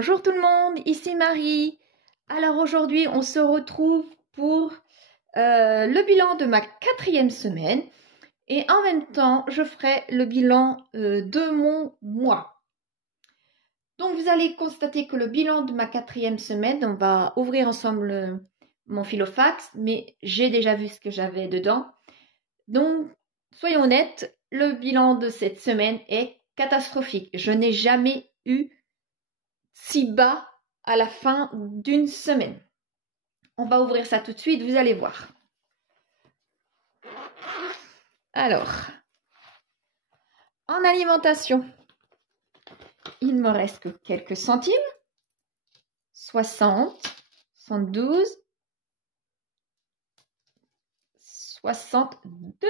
Bonjour tout le monde, ici Marie. Alors aujourd'hui, on se retrouve pour le bilan de ma 4e semaine et en même temps, je ferai le bilan de mon mois. Donc vous allez constater que le bilan de ma 4e semaine, on va ouvrir ensemble mon filofax, mais j'ai déjà vu ce que j'avais dedans. Donc soyons honnêtes, le bilan de cette semaine est catastrophique. Je n'ai jamais eu si bas à la fin d'une semaine. On va ouvrir ça tout de suite, vous allez voir. Alors, en alimentation, il me reste que quelques centimes. 60, 72, 62.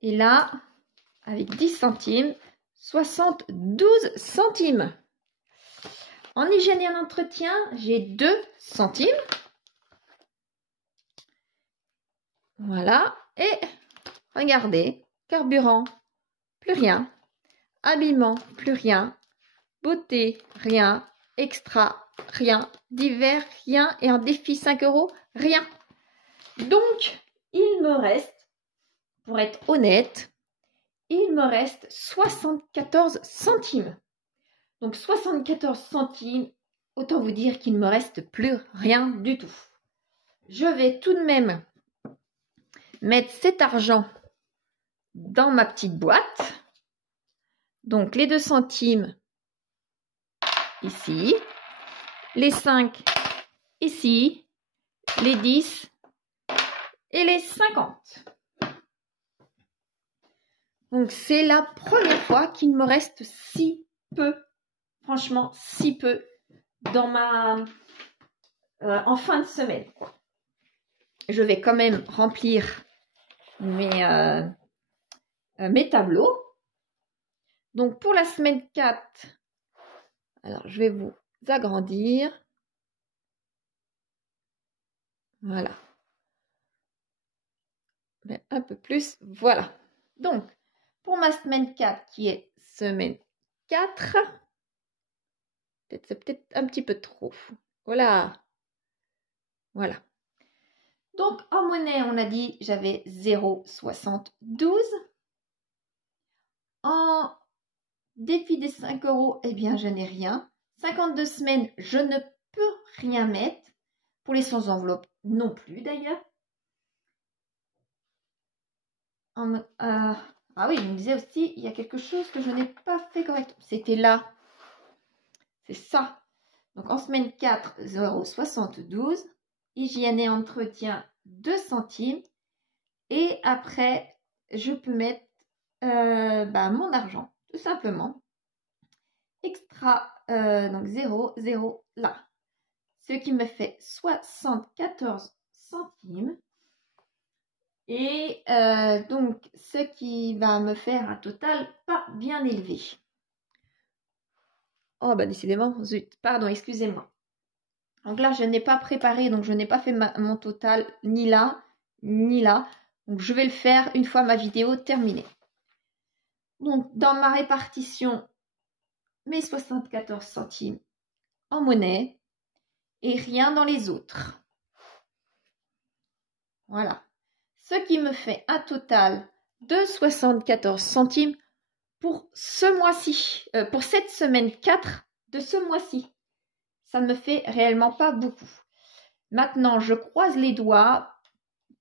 Et là, avec 10 centimes, 72 centimes. En hygiène et en entretien, j'ai 2 centimes. Voilà. Et regardez, carburant, plus rien. Habillement, plus rien. Beauté, rien. Extra, rien. Divers, rien. Et en défi 5 €, rien. Donc, il me reste, pour être honnête, il me reste 74 centimes. Donc 74 centimes, autant vous dire qu'il ne me reste plus rien du tout. Je vais tout de même mettre cet argent dans ma petite boîte. Donc les 2 centimes ici, les 5 ici, les 10 et les 50. Donc c'est la première fois qu'il me reste si peu. Franchement, si peu dans ma en fin de semaine. Je vais quand même remplir mes tableaux. Donc, pour la semaine 4, alors je vais vous agrandir. Voilà. Mais un peu plus, voilà. Donc, pour ma semaine 4, qui est semaine 4, c'est peut-être un petit peu trop. Voilà. Voilà. Donc, en monnaie, on a dit, j'avais 0,72. En défi des 5 €, eh bien, je n'ai rien. 52 semaines, je ne peux rien mettre. Pour les sans enveloppe, non plus d'ailleurs. Ah oui, je me disais aussi, il y a quelque chose que je n'ai pas fait correctement. C'était là. C'est ça. Donc, en semaine 4, 0,72. Hygiène et entretien, 2 centimes. Et après, je peux mettre mon argent, tout simplement. Extra, donc 0, 0, là. Ce qui me fait 74 centimes. Et donc, ce qui va me faire un total pas bien élevé. Oh, bah décidément, zut, pardon, excusez-moi. Donc là, je n'ai pas préparé, donc je n'ai pas fait mon total ni là, ni là. Donc, je vais le faire une fois ma vidéo terminée. Donc, dans ma répartition, mes 74 centimes en monnaie et rien dans les autres. Voilà. Ce qui me fait un total de 74 centimes pour ce mois-ci, pour cette semaine 4 de ce mois-ci. Ça ne me fait réellement pas beaucoup. Maintenant, je croise les doigts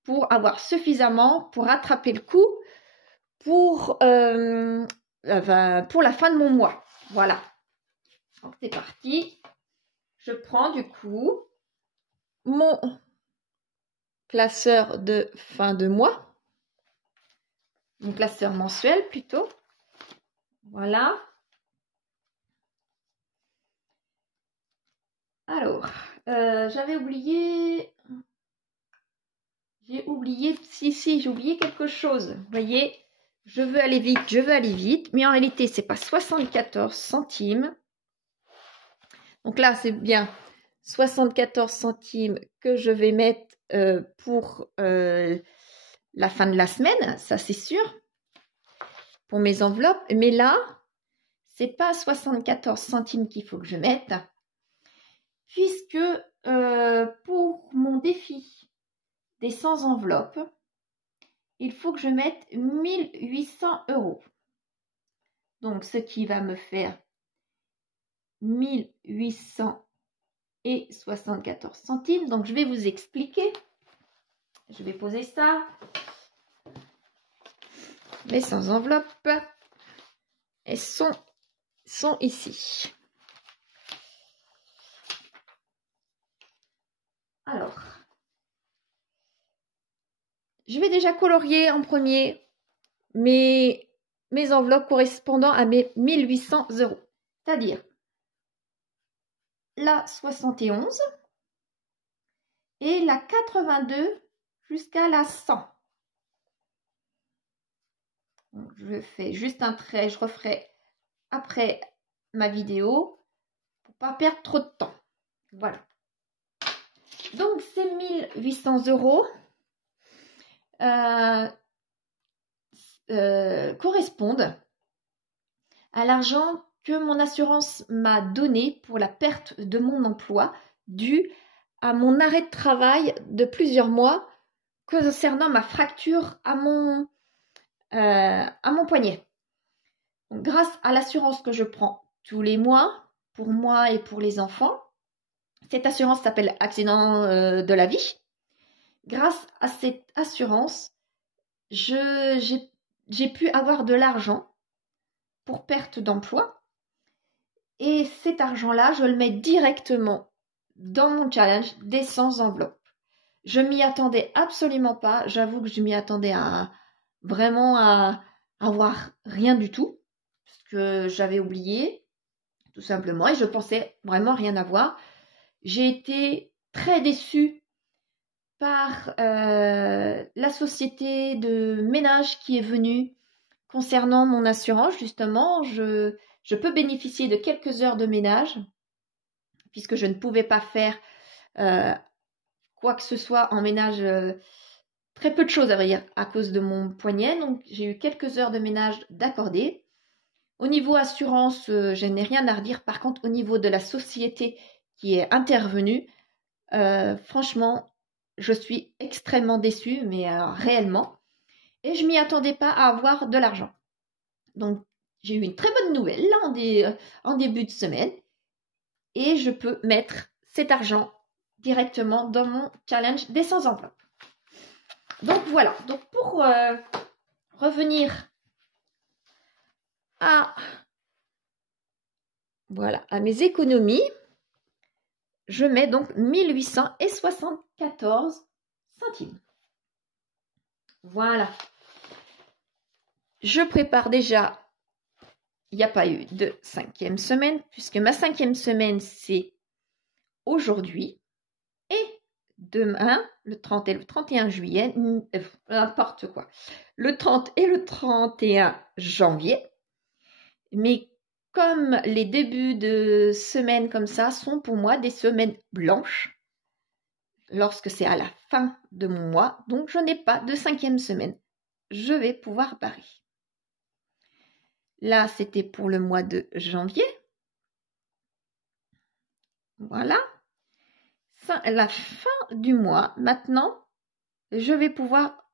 pour avoir suffisamment pour rattraper le coup pour la fin de mon mois. Voilà. Donc, c'est parti. Je prends du coup mon classeur de fin de mois. Mon classeur mensuel plutôt. Voilà. Alors, j'avais oublié... J'ai oublié... Si, j'ai oublié quelque chose. Vous voyez, je veux aller vite. Mais en réalité, c'est pas 74 centimes. Donc là, c'est bien 74 centimes que je vais mettre pour la fin de la semaine. Ça, c'est sûr. Pour mes enveloppes. Mais là, c'est pas 74 centimes qu'il faut que je mette, puisque pour mon défi des 100 enveloppes, il faut que je mette 1800 €. Donc, ce qui va me faire 1874 centimes. Donc, je vais vous expliquer. Je vais poser ça. Les 100 enveloppes, elles sont ici. Alors, je vais déjà colorier en premier mes enveloppes correspondant à mes 1800 €. C'est-à-dire la 71 et la 82 jusqu'à la 100. Donc, je fais juste un trait, je referai après ma vidéo pour pas perdre trop de temps. Voilà. Donc, ces 1800 € correspondent à l'argent que mon assurance m'a donné pour la perte de mon emploi due à mon arrêt de travail de plusieurs mois concernant ma fracture à mon poignet. Donc, grâce à l'assurance que je prends tous les mois, pour moi et pour les enfants, cette assurance s'appelle accident de la vie. Grâce à cette assurance, j'ai pu avoir de l'argent pour perte d'emploi. Et cet argent-là, je le mets directement dans mon challenge des 100 enveloppes. Je m'y attendais absolument pas. J'avoue que je m'y attendais vraiment à avoir rien du tout. Parce que j'avais oublié, tout simplement. Et je pensais vraiment rien avoir. J'ai été très déçue par la société de ménage qui est venue concernant mon assurance. Justement, je peux bénéficier de quelques heures de ménage puisque je ne pouvais pas faire quoi que ce soit en ménage, très peu de choses à vrai dire à cause de mon poignet. Donc j'ai eu quelques heures de ménage d'accordé. Au niveau assurance, je n'ai rien à redire. Par contre, au niveau de la société qui est intervenue, franchement, je suis extrêmement déçue, mais réellement. Et je ne m'y attendais pas à avoir de l'argent. Donc, j'ai eu une très bonne nouvelle là, en début de semaine. Et je peux mettre cet argent directement dans mon challenge des 100 enveloppes. Donc, voilà. Donc, pour revenir à mes économies, je mets donc 1874 centimes. Voilà. Je prépare déjà, il n'y a pas eu de 5e semaine, puisque ma 5e semaine, c'est aujourd'hui. Et demain, le 30 et le 31 juillet, n'importe quoi, le 30 et le 31 janvier. Mais comme les débuts de semaine comme ça sont pour moi des semaines blanches, lorsque c'est à la fin de mon mois, donc je n'ai pas de 5e semaine. Je vais pouvoir barrer. Là, c'était pour le mois de janvier. Voilà. La fin du mois, maintenant, je vais pouvoir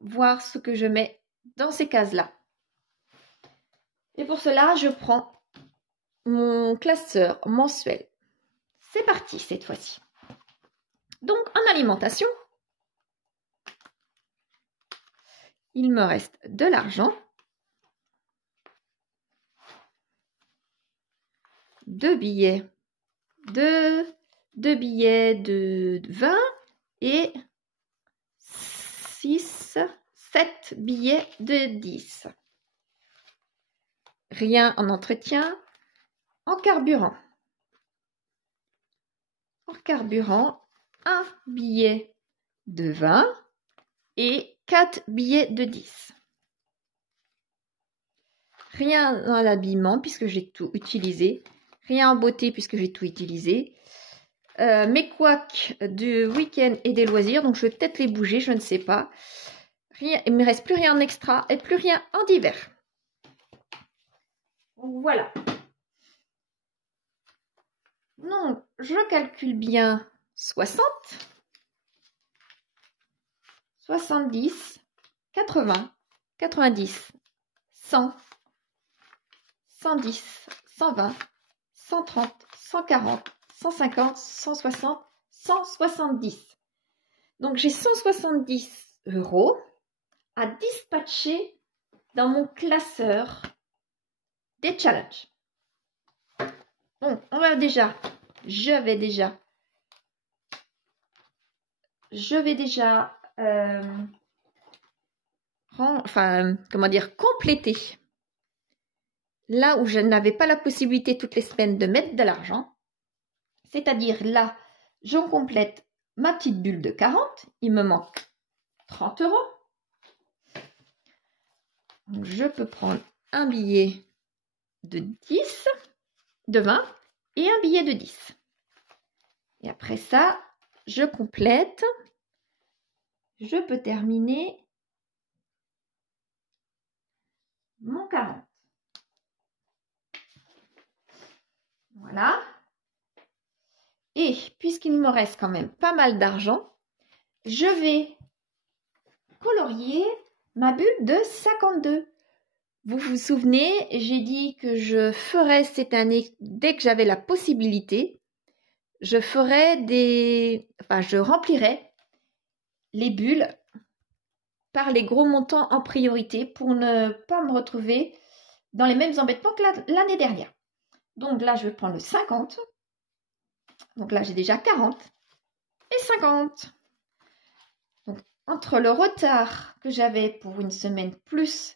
voir ce que je mets dans ces cases-là. Et pour cela, je prends mon classeur mensuel. C'est parti cette fois-ci. Donc, en alimentation, il me reste de l'argent, 2 billets de 20 et 7 billets de 10. Rien en entretien. En carburant. En carburant, 1 billet de 20 et 4 billets de 10. Rien dans l'habillement puisque j'ai tout utilisé. Rien en beauté puisque j'ai tout utilisé. Mes couacs du week-end et des loisirs, donc je vais peut-être les bouger, je ne sais pas. Rien, il ne me reste plus rien en extra et plus rien en divers. Voilà. Donc, je calcule bien 60, 70, 80, 90, 100, 110, 120, 130, 140, 150, 160, 170. Donc, j'ai 170 € à dispatcher dans mon classeur des challenges. Donc, je vais déjà compléter là où je n'avais pas la possibilité toutes les semaines de mettre de l'argent. C'est-à-dire là, j'en complète ma petite bulle de 40. Il me manque 30 €. Donc, je peux prendre un billet de 10, de 20 et un billet de 10. Et après ça, je complète. Je peux terminer mon 40. Voilà. Et puisqu'il me reste quand même pas mal d'argent, je vais colorier ma bulle de 52. Vous vous souvenez, j'ai dit que je ferais cette année, dès que j'avais la possibilité, je remplirais les bulles par les gros montants en priorité pour ne pas me retrouver dans les mêmes embêtements que l'année dernière. Donc là, je vais prendre le 50. Donc là, j'ai déjà 40 et 50. Donc, entre le retard que j'avais pour une semaine plus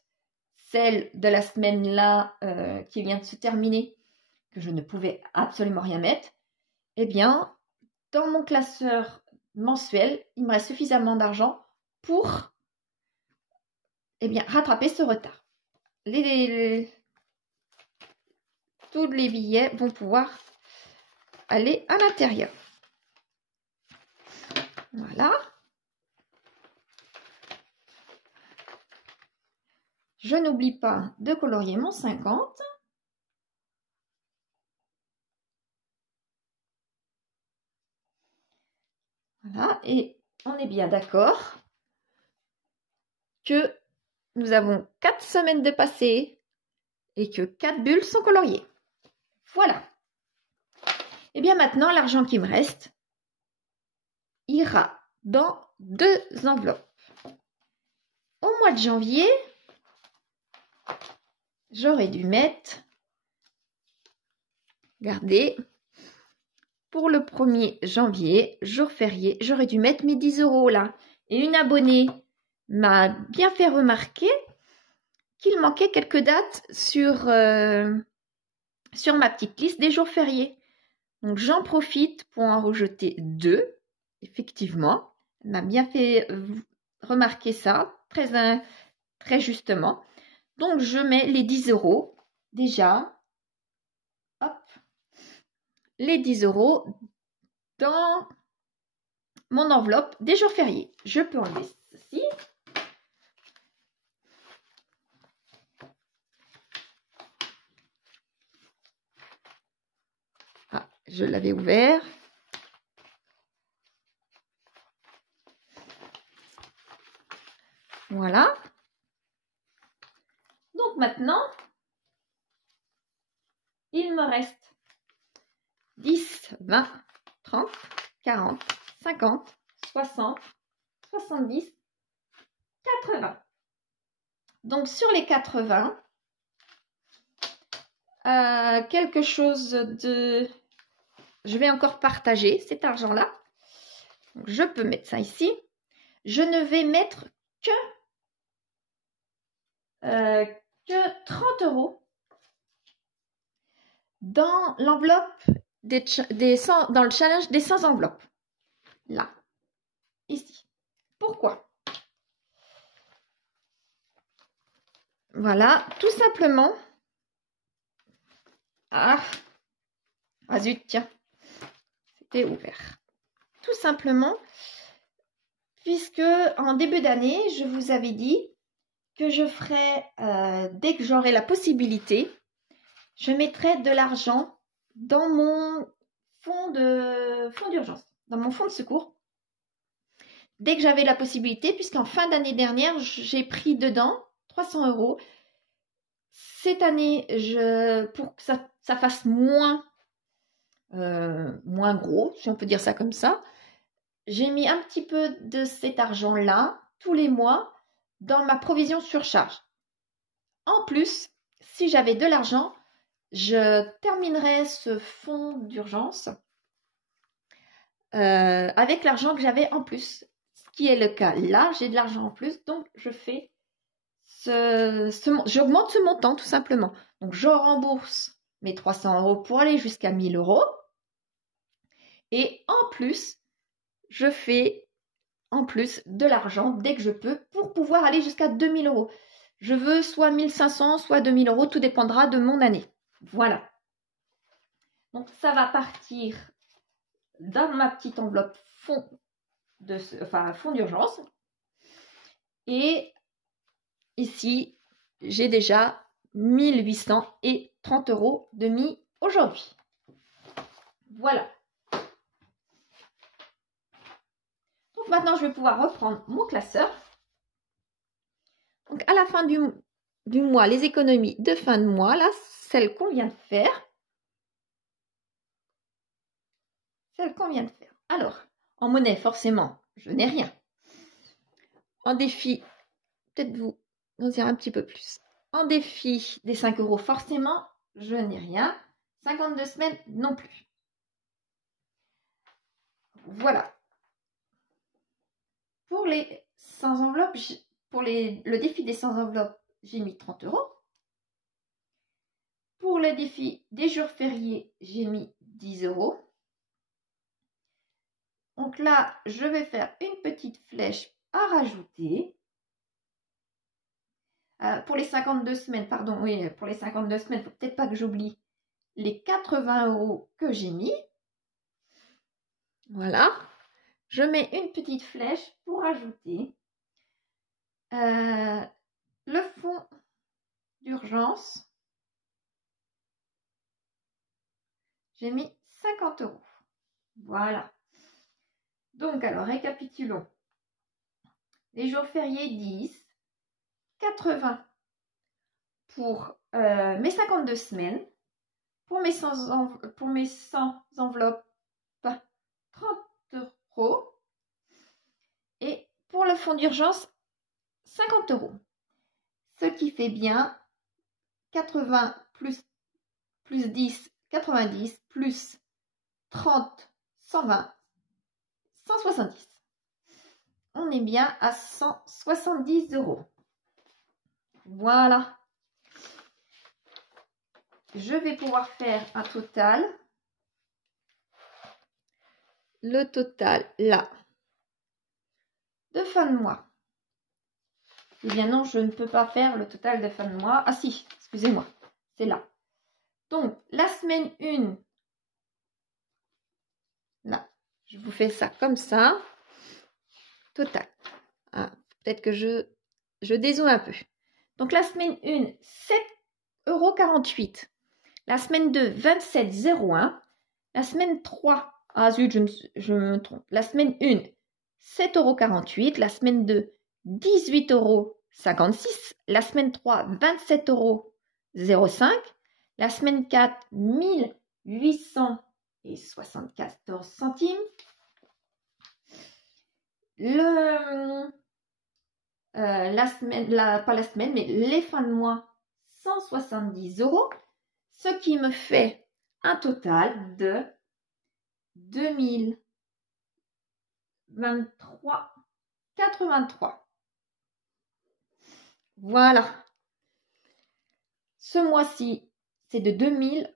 celle de la semaine là qui vient de se terminer, que je ne pouvais absolument rien mettre, eh bien, dans mon classeur mensuel, il me reste suffisamment d'argent pour rattraper ce retard. Tous les billets vont pouvoir aller à l'intérieur. Voilà. Je n'oublie pas de colorier mon 50. Voilà, et on est bien d'accord que nous avons 4 semaines de passé et que 4 bulles sont coloriées. Voilà. Et bien maintenant, l'argent qui me reste ira dans 2 enveloppes. Au mois de janvier, j'aurais dû mettre, regardez, pour le 1er janvier, jour férié, j'aurais dû mettre mes 10 € là. Et une abonnée m'a bien fait remarquer qu'il manquait quelques dates sur ma petite liste des jours fériés. Donc, j'en profite pour en rejeter 2, effectivement. Elle m'a bien fait remarquer ça, très justement. Donc, je mets les 10 € déjà. Hop. Les 10 € dans mon enveloppe des jours fériés. Je peux enlever ceci. Ah, je l'avais ouvert. Voilà. Donc maintenant, il me reste 10, 20, 30, 40, 50, 60, 70, 80. Donc sur les 80, quelque chose de... Je vais encore partager cet argent-là. Je peux mettre ça ici. Je ne vais mettre que 30 € dans l'enveloppe dans le challenge des 100 enveloppes. Là, ici. Pourquoi? Voilà, tout simplement. Ah zut, tiens. C'était ouvert. Tout simplement, puisque en début d'année, je vous avais dit que je ferais, dès que j'aurai la possibilité, je mettrai de l'argent dans mon fonds d'urgence, dans mon fonds de secours. Dès que j'avais la possibilité, puisqu'en fin d'année dernière, j'ai pris dedans 300 €. Cette année, pour que ça fasse moins gros, si on peut dire ça comme ça, j'ai mis un petit peu de cet argent-là, tous les mois, dans ma provision surcharge. En plus, si j'avais de l'argent, je terminerais ce fonds d'urgence avec l'argent que j'avais en plus. Ce qui est le cas là, j'ai de l'argent en plus, donc je fais j'augmente ce montant tout simplement. Donc je rembourse mes 300 € pour aller jusqu'à 1000 €. Et en plus, je fais de l'argent dès que je peux pour pouvoir aller jusqu'à 2000 €. Je veux soit 1500, soit 2000 €, tout dépendra de mon année. Voilà. Donc ça va partir dans ma petite enveloppe fonds d'urgence. Et ici, j'ai déjà 1830 € de mis aujourd'hui. Voilà. Donc maintenant, je vais pouvoir reprendre mon classeur. Donc à la fin du mois, les économies de fin de mois, là, celles qu'on vient de faire. Alors, en monnaie, forcément, je n'ai rien. En défi, peut-être vous en dire un petit peu plus. En défi des 5 €, forcément, je n'ai rien. 52 semaines non plus. Voilà. Pour les 100 enveloppes, le défi des 100 enveloppes, j'ai mis 30 €. Pour le défi des jours fériés, j'ai mis 10 €. Donc là, je vais faire une petite flèche à rajouter. Pour les 52 semaines, pardon, oui, pour les 52 semaines, il ne faut peut-être pas que j'oublie les 80 € que j'ai mis. Voilà. Je mets une petite flèche pour ajouter le fonds d'urgence. J'ai mis 50 €. Voilà. Donc, alors, récapitulons. Les jours fériés 10, 80 pour mes 52 semaines. Pour mes 100 enveloppes, 30 €. Et pour le fonds d'urgence, 50 €. Ce qui fait bien 80 plus 10, 90, plus 30, 120, 170. On est bien à 170 €. Voilà. Je vais pouvoir faire un total. Le total, là, de fin de mois. Eh bien non, je ne peux pas faire le total de fin de mois. Ah si, excusez-moi, c'est là. Donc, la semaine 1, là, je vous fais ça comme ça. Total. Ah, peut-être que je dézoome un peu. Donc, la semaine 1, 7,48 €. La semaine 2, 27,01 €. La semaine 3, ah zut, je me trompe. La semaine 1, 7,48 €. La semaine 2, 18,56 €. La semaine 3, 27,05 €. La semaine 4, 1874 centimes. Mais les fins de mois, 170 €. Ce qui me fait un total de 2023,83 €. Voilà. Ce mois-ci, c'est de 2000.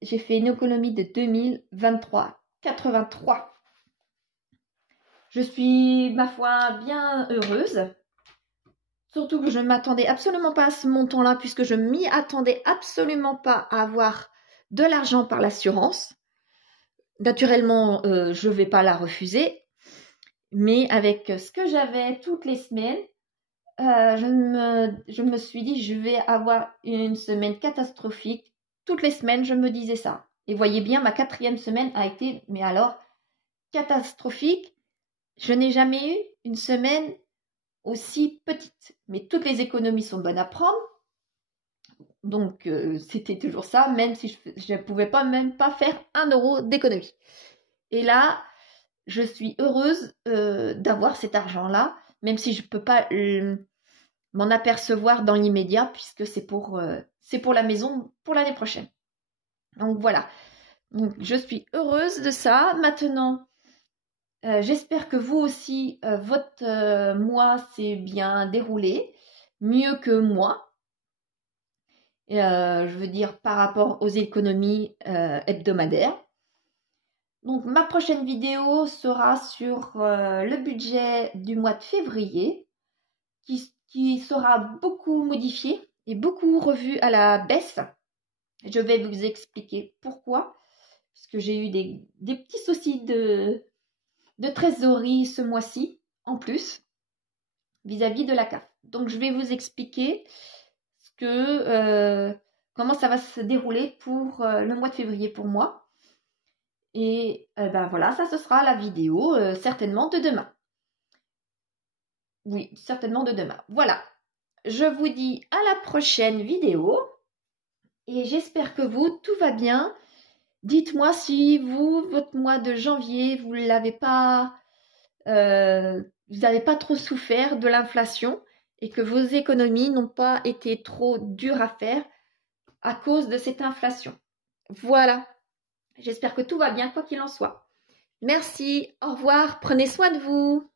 J'ai fait une économie de 2023,83 €. Je suis, ma foi, bien heureuse. Surtout que je ne m'attendais absolument pas à ce montant-là, puisque je m'y attendais absolument pas à avoir de l'argent par l'assurance. Naturellement, je ne vais pas la refuser. Mais avec ce que j'avais toutes les semaines, je me suis dit, je vais avoir une semaine catastrophique toutes les semaines, je me disais ça. Et voyez bien, ma 4e semaine a été, mais alors, catastrophique. Je n'ai jamais eu une semaine aussi petite. Mais toutes les économies sont bonnes à prendre. Donc, c'était toujours ça, même si je ne pouvais même pas faire 1 euro d'économie. Et là, je suis heureuse d'avoir cet argent-là, même si je ne peux pas m'en apercevoir dans l'immédiat, puisque c'est pour la maison pour l'année prochaine. Donc, voilà. Donc, je suis heureuse de ça. Maintenant, j'espère que vous aussi, votre mois s'est bien déroulé, mieux que moi. Je veux dire par rapport aux économies hebdomadaires. Donc ma prochaine vidéo sera sur le budget du mois de février qui sera beaucoup modifié et beaucoup revu à la baisse. Je vais vous expliquer pourquoi, parce que j'ai eu des petits soucis de trésorerie ce mois-ci en plus vis-à-vis de la CAF. Donc je vais vous expliquer comment ça va se dérouler pour le mois de février pour moi. Et ben voilà, ça ce sera la vidéo certainement de demain. Oui, certainement de demain. Voilà, je vous dis à la prochaine vidéo. Et j'espère que vous, tout va bien. Dites-moi si votre mois de janvier, vous n'avez pas trop souffert de l'inflation et que vos économies n'ont pas été trop dures à faire à cause de cette inflation. Voilà, j'espère que tout va bien, quoi qu'il en soit. Merci, au revoir, prenez soin de vous.